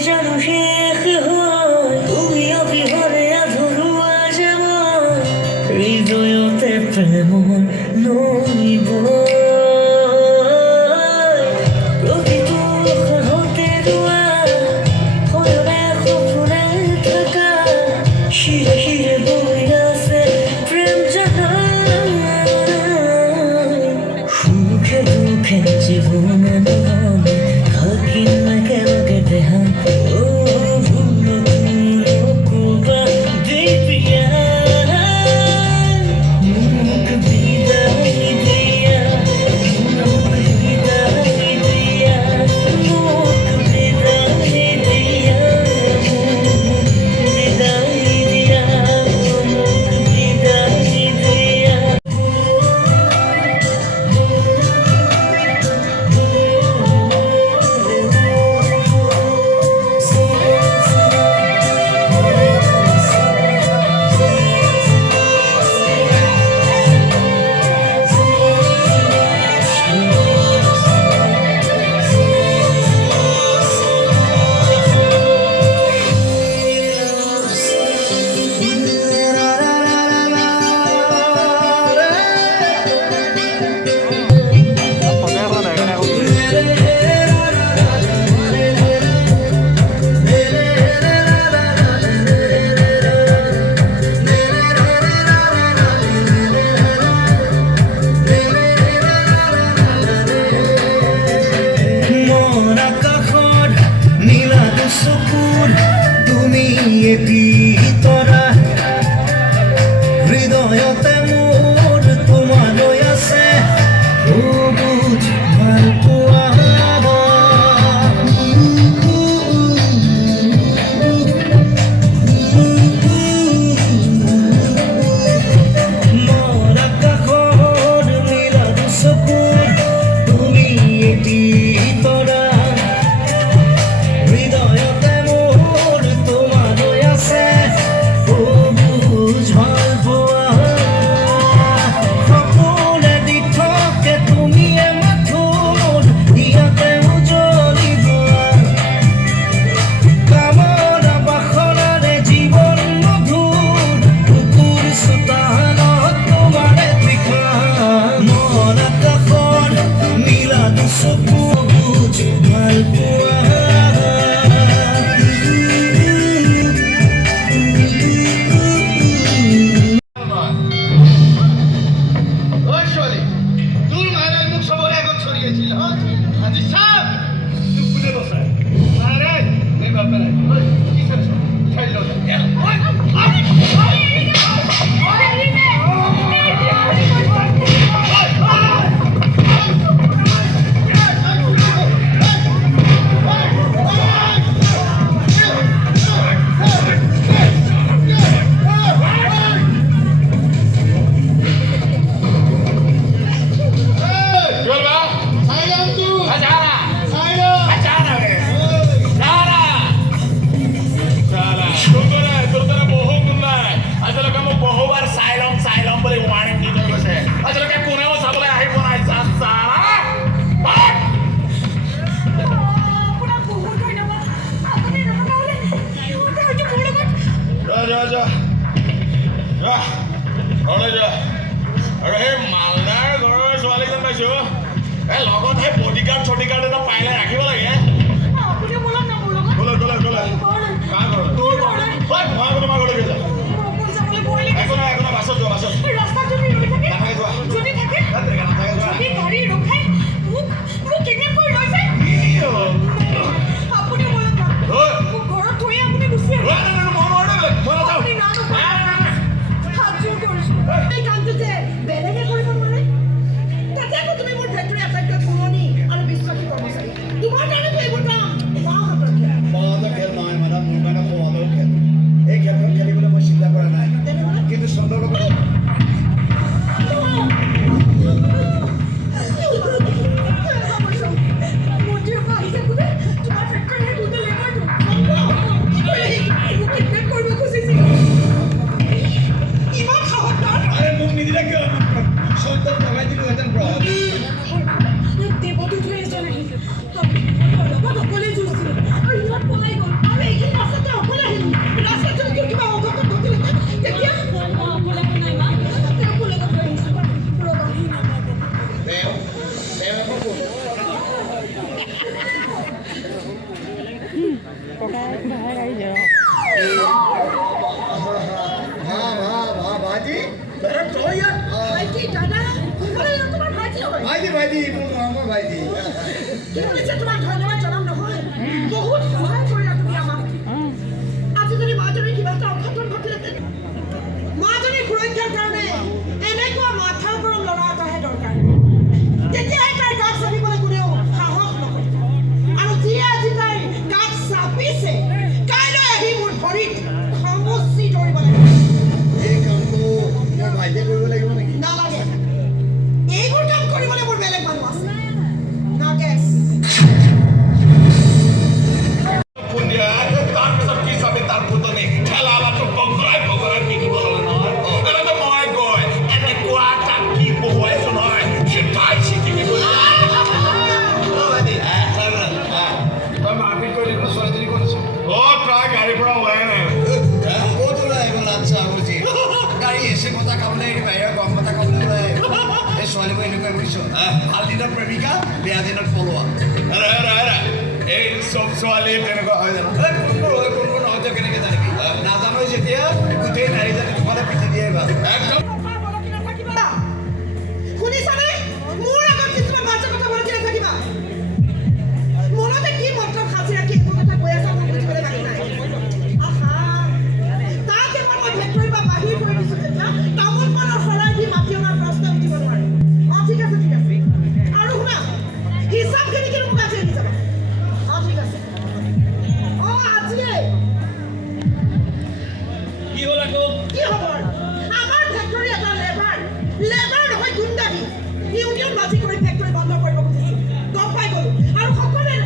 জানো শেখ হয় তুমি অবিহনে আধৰুৱা যেমন হৃদয়তে প্ৰেমৰ নৈব প্ৰতিটো সাহতে ৰোৱা সয়নে সপোনে থকা শিৰে শিৰে বৈ আছে প্ৰেম জানা সুখে দুখে জীৱন নহ'লে থাকিম একেলগে দেহা হৃদয়তে মোৰ তোমালৈ আছে বুজ ভাল পোৱা মোৰ আকাশৰ নীলা চকুৰ তুমি এটি তৰা হৃদয়তে মোৰ তোমালৈ আছে বুজ ভাল পোৱা সপোনে দি থাকে তুমি মাথোৰ ইয়াতে উজলিব কামনা বাসনাৰে জীৱন মধুৰ কুকুৰ চোতালত তোমাৰে তীখা মন আকাশৰ নীলা চকু বুজ ভাল পোৱা আৰু সেই মালদাৰ ঘৰৰ ছোৱালীজন পাইছো লগত সেই বডিগাৰ্ড চডিগাৰ্ড এটা পাইলে ৰাখিব লাগে বাছত যোৱা বাছত এই খেলখন তোমাক ধন্যবাদ জনাম নহয় বহুত সহায় কৰিলা তুমি আমাক আজি যদি মাজনী কিবা এটা অঘটন ঘটিলেহেঁতেন মাজনীৰ সুৰক্ষাৰ কাৰণে এনেকুৱা মাথাৰ গৰম ল'ৰা এটাহে দৰকাৰ তেতিয়াই তাইৰ গাত চাপিবলৈ কোনেও সাহস নকৰে আৰু যিয়ে আজি তাইৰ গাত চাপিছে কাইলৈ আহি মোৰ ভৰিত খামুচি ধৰিব লাগিব নালাগে এইবোৰ কাম কৰিবলৈ মোৰ বেলেগ মানুহ আছে নাগেশ তাৰপিছত কি চাবি তাৰ পুতনি ঠেলা বাটো বগৰাই বগৰাই পিন্ধিব ল'লে নহয় এনেতো মই গৈ এনেকুৱা এটা কি বহুৱাইছো নহয় চিধাই চিঠি দিব তই মাৰপিট কৰি দিব ছোৱালীজনী ক'ত আছে তই গাড়ীৰ পৰা ওলাই নাই গাড়ী এচি বতাহ খাবলৈ বাহিৰৰ গৰম বতাহ খাবলৈ ওলাই এই ছোৱালীবোৰ এনেকুৱাই বুজিছ ভাল দিনত প্ৰেমিকা বেয়া দিনত পলোৱা এই চব ছোৱালী তেনেকুৱা হয় জানো কোনবোৰ নহয় তই কেনেকৈ জানিবি নাজানো যেতিয়া গোটেই নাৰী জাতি তোমালে পিঠি দিয়ে ভাল একদম শুনিছানে মোৰ আগত কিছুমান বাচ্চা কথা বলকি নাথাকিবা মনতে কি মতলব সাঁচি ৰাখি এইবোৰ কথা কৈ আছা মই বুজিবলৈ বাকী নাই আহা তাকে মই ফেক্টৰীৰ পৰা বাহিৰ কৰি দিছোঁ তেতিয়া তামোল পাণৰ শৰাই দি মাতি অনাৰ প্ৰশ্ন উঠিব নোৱাৰে ঠিক আছে আৰু শুনা হিচাপখিনি কিন্তু মোক আজি আনি যাবা ঠিক আছে আজিয়ে কি হ'ল আকৌ কি হ'ব আমাৰ ফেক্টৰী এটা লেবাৰ নহয় গুণ্ডাগী ইউনিয়ন বাজি কৰি ফেক্টৰী বন্ধ কৰিব খুজিছিল গম পাই গ'লো আৰু সকলোৱে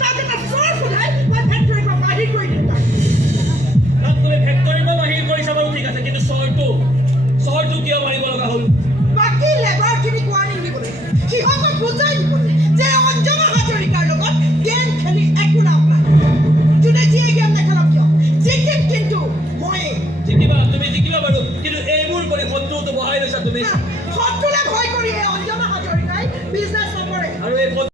তাক এটা চৰ ফুলাই মই ফেক্টৰীৰ পৰা বাহিৰ কৰি দিলোঁ তাক তুমি ফেক্টৰীৰ পৰা বাহিৰ কৰি চাব ঠিক আছে কিন্তু চহৰটো কিয় মাৰিব লগা হ'ল বাকী লেবাৰখিনিক ৱাৰ্ণিং দিবলৈ সিহঁতক বুজাই দিবলৈ যে অঞ্জনা হাজৰিকাৰ লগত গেম খেলি একো লাভ নাই যোনে যিয়ে গেম নেখেলক কিয় জিকিম কিন্তু মই তুমি জিকিবা বাৰু কিন্তু এইবোৰ কৰি শত্ৰুটো বহাই লৈছা তুমি শত্ৰুলে ভয় কৰি এই অঞ্জনা হাজৰিকাই বিজনেছ নকৰে আৰু এই